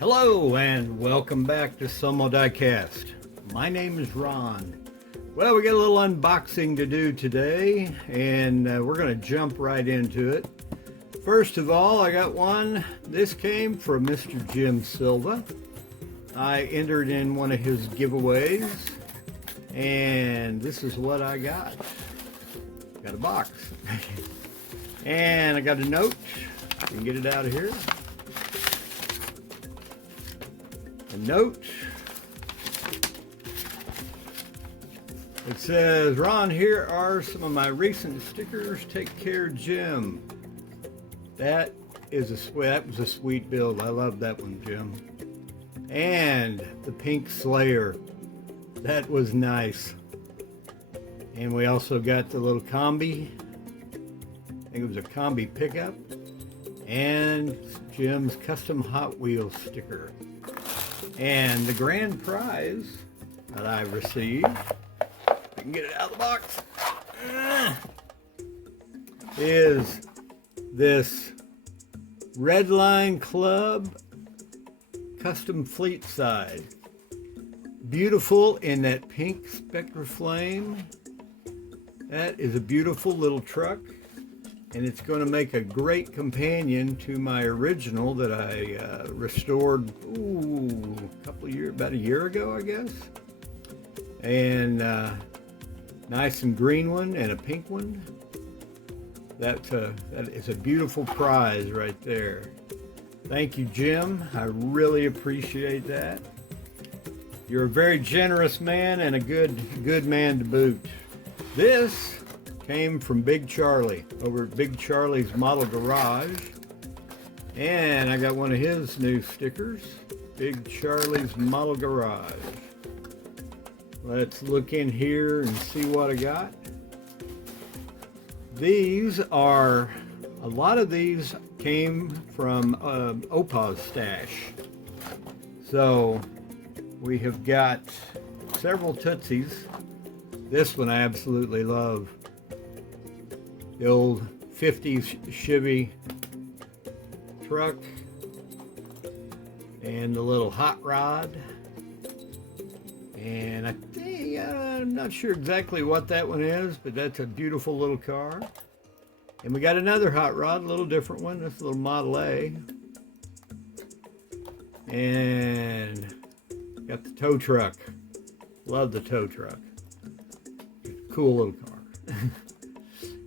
Hello and welcome back to Somo Diecast. My name is Ron. Well, we got a little unboxing to do today, and we're going to jump right into it. First of all, I got one. This came from Mr. Jim Silva. I entered in one of his giveaways, and this is what I got. Got a box. And I got a note. You can get it out of here. A note. It says, Ron, here are some of my recent stickers. Take care, Jim. That was a sweet build. I love that one, Jim. And the pink Slayer. That was nice. And we also got the little combi. I think it was a combi pickup. And Jim's custom Hot Wheels sticker. And the grand prize that I received, I can get it out of the box, is this Redline Club custom fleet side. Beautiful in that pink Spectra Flame. That is a beautiful little truck, and it's going to make a great companion to my original that I restored about a year ago, I guess. And nice and green one and a pink one. That is a beautiful prize right there. Thank you, Jim. I really appreciate that. You're a very generous man and a good man to boot. This came from Big Charlie over at Big Charlie's Model Garage. And I got one of his new stickers, Big Charlie's Model Garage. Let's look in here and see what I got. A lot of these came from Opa's stash. So we have got several Tootsies. This one I absolutely love. The old 50s Chevy truck and the little hot rod. And I think, I'm not sure exactly what that one is, but that's a beautiful little car. And we got another hot rod, a little different one. That's a little Model A. And got the tow truck. Love the tow truck. Cool little car.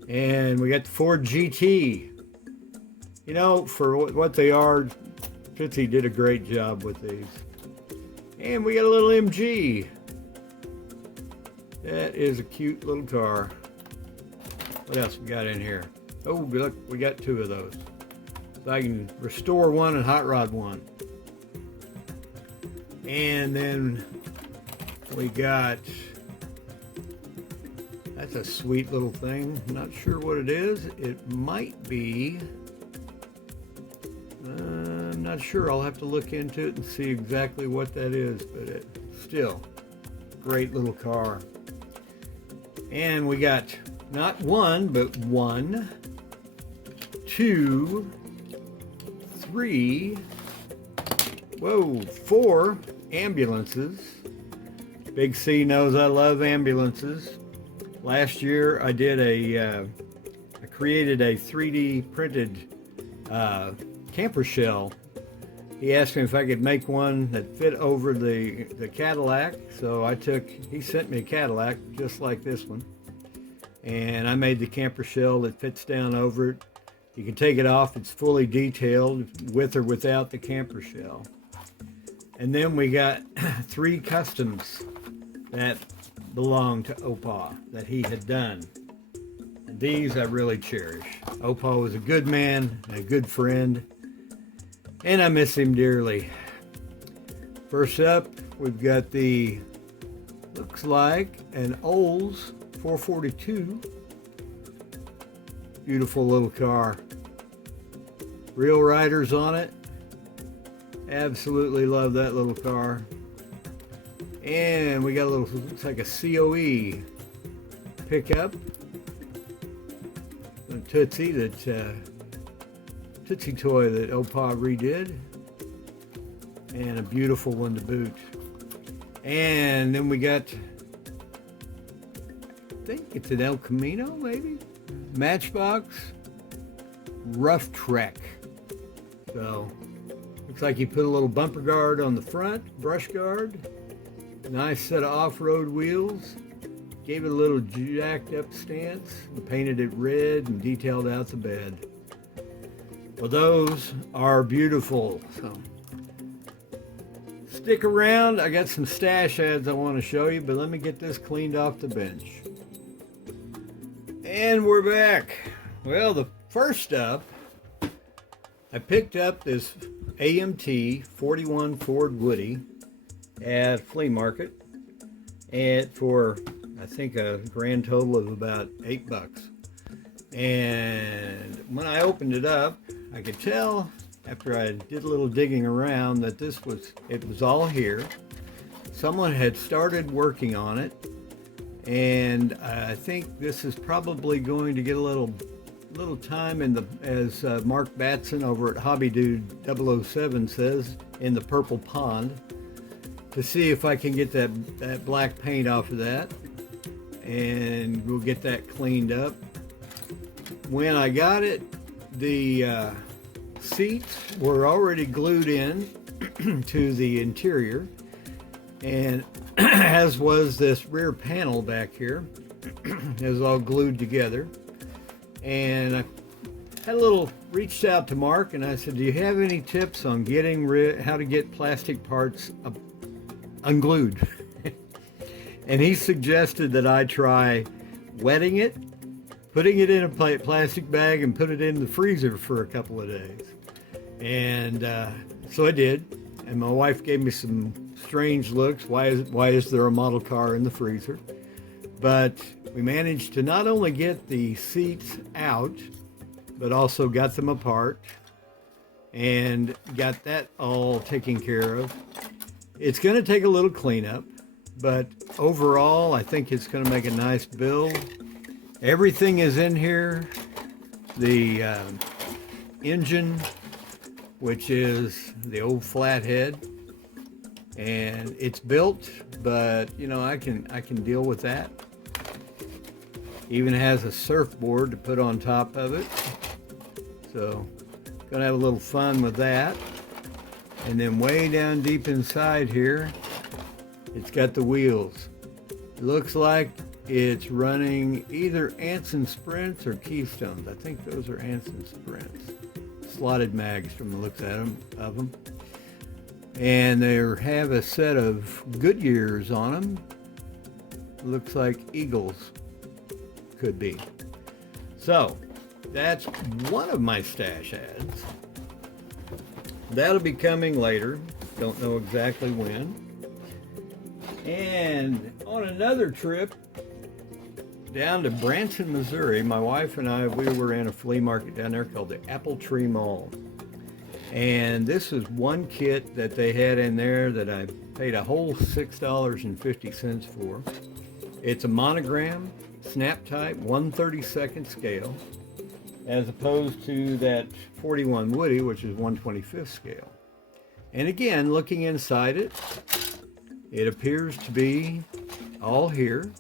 And we got the Ford GT. You know, for what they are, Tootsie did a great job with these. And we got a little MG. That is a cute little car. What else we got in here? Oh, look, we got two of those. So I can restore one and hot rod one. And then we got, that's a sweet little thing. Not sure what it is. It might be, I'm not sure. I'll have to look into it and see exactly what that is, but it's still great little car. And we got not one, but 1, 2, 3, 4 ambulances. Big C knows I love ambulances. Last year I did I created a 3D printed camper shell. He asked me if I could make one that fit over the Cadillac, so he sent me a Cadillac just like this one, and I made the camper shell that fits down over it. You can take it off, it's fully detailed with or without the camper shell. And then we got 3 customs that belong to Opa that he had done. And these I really cherish. Opa was a good man and a good friend, and I miss him dearly. First up, we've got looks like an Olds 442. Beautiful little car. Real riders on it. Absolutely love that little car. And we got a little, looks like a COE pickup. A Tootsie Tootsie toy that Opa redid. and a beautiful one to boot. And then we got, I think it's an El Camino, maybe? Matchbox Rough Trek. So, looks like you put a little bumper guard on the front, brush guard, nice set of off-road wheels, gave it a little jacked up stance, and painted it red and detailed out the bed. Well, those are beautiful. So, stick around. I got some stash ads I want to show you, but let me get this cleaned off the bench. And we're back. Well, the first up, I picked up this AMT 41 Ford Woody at flea market, and for I think a grand total of about $8. And when I opened it up, I could tell after I did a little digging around that it was all here. Someone had started working on it, and I think this is probably going to get a little time in the, as Mark Batson over at Hobby Dude 007 says, in the purple pond, to see if I can get that black paint off of that, and we'll get that cleaned up. When I got it, the seats were already glued in to the interior, and as was this rear panel back here. It was all glued together. And I had reached out to Mark, and I said, do you have any tips on how to get plastic parts unglued? And he suggested that I try wetting it, putting it in a plastic bag, and put it in the freezer for a couple of days. And so I did, and my wife gave me some strange looks. Why is there a model car in the freezer? But we managed to not only get the seats out, but also got them apart and got that all taken care of. It's going to take a little cleanup, but overall I think it's going to make a nice build. Everything is in here. The engine, which is the old flathead, and it's built, but you know, I can deal with that. Even has a surfboard to put on top of it, so gonna have a little fun with that. And then way down deep inside here, it's got the wheels. It looks like it's running either Anson Sprints or Keystones. I think those are Anson Sprints. Slotted mags from the looks of them. And they have a set of Goodyears on them. Looks like Eagles could be. So that's one of my stash ads. That'll be coming later. Don't know exactly when. And on another trip down to Branson, Missouri, my wife and I, we were in a flea market down there called the Apple Tree Mall. And this is one kit that they had in there that I paid a whole $6.50 for. It's a monogram, snap type, 1/32 scale, as opposed to that 41 Woody, which is 1/25 scale. And again, looking inside it, it appears to be all here.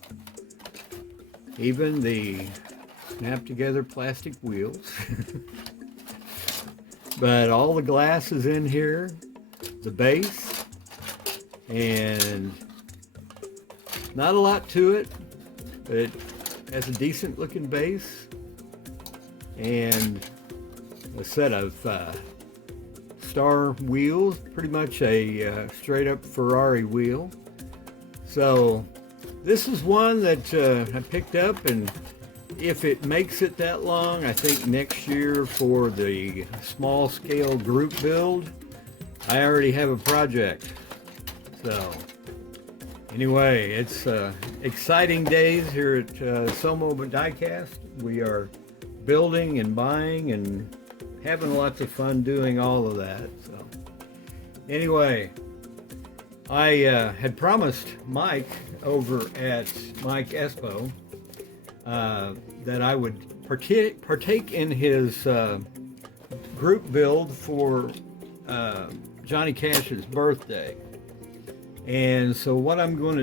Even the snap together plastic wheels. But all the glass is in here, the base, and not a lot to it, but it has a decent looking base and a set of star wheels, pretty much a straight up Ferrari wheel. So this is one that I picked up, and if it makes it that long, I think next year for the small scale group build, I already have a project. So anyway, it's exciting days here at Somo Diecast. We are building and buying and having lots of fun doing all of that. So anyway, I had promised Mike over at Mike Espo that I would partake in his group build for Johnny Cash's birthday. And so what I was going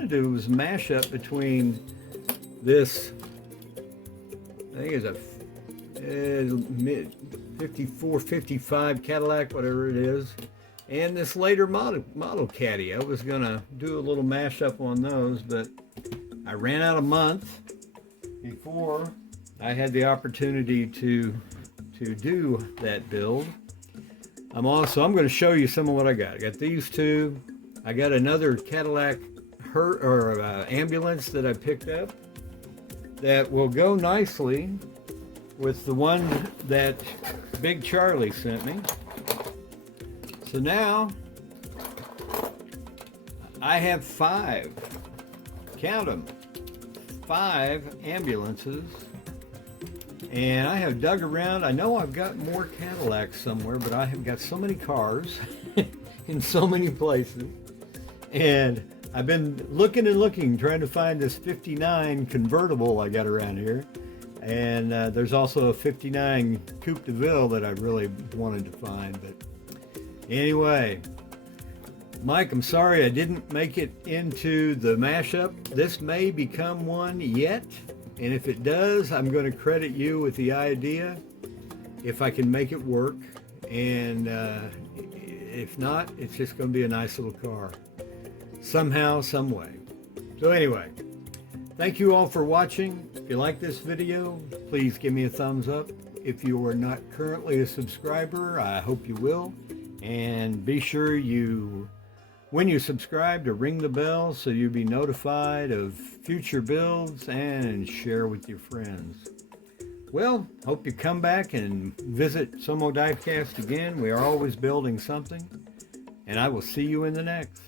to do was mash up between this, I think it's a mid 54, 55 Cadillac, whatever it is, and this later model Caddy. I was going to do a little mashup on those, but I ran out of month before I had the opportunity to do that build. I'm going to show you some of what I got. I got these two. I got another Cadillac ambulance that I picked up that will go nicely with the one that Big Charlie sent me. So now I have 5, count them, 5 ambulances. And I have dug around. I know I've got more Cadillacs somewhere, but I have got so many cars in so many places. And I've been looking and looking, trying to find this 59 convertible I got around here. And there's also a 59 Coupe de Ville that I really wanted to find. But anyway, Mike, I'm sorry I didn't make it into the mashup. This may become one yet. And if it does, I'm going to credit you with the idea if I can make it work. And if not, it's just going to be a nice little car. Somehow, some way. So anyway, thank you all for watching. If you like this video, please give me a thumbs up. If you are not currently a subscriber, I hope you will. And be sure when you subscribe, to ring the bell so you'll be notified of future builds and share with your friends. Well, hope you come back and visit Somo Divecast again. We are always building something, and I will see you in the next.